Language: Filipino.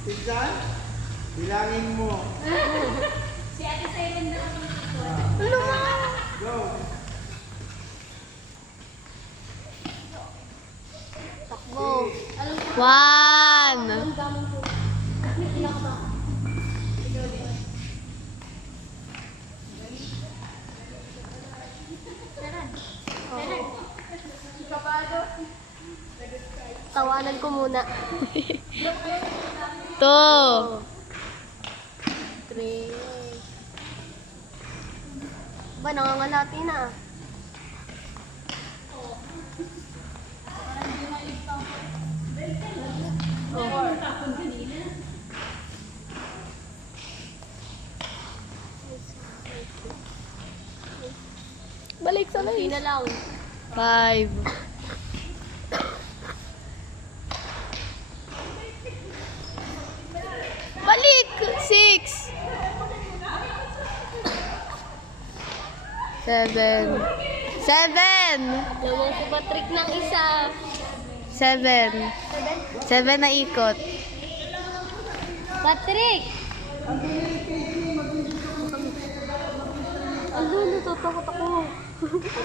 Pinsan? Bilangin mo. Si Ate Seven na ako. Ano mo? Go. Takbo. 1. Tawanan ko muna. 2. 3. Ba, nangangalati na. Balik sa na lang. 5. Balik! 6. 7. 7! Lamang si Patrick ng isa. 7. 7 na ikot. Patrick! Ano, natutakot ako.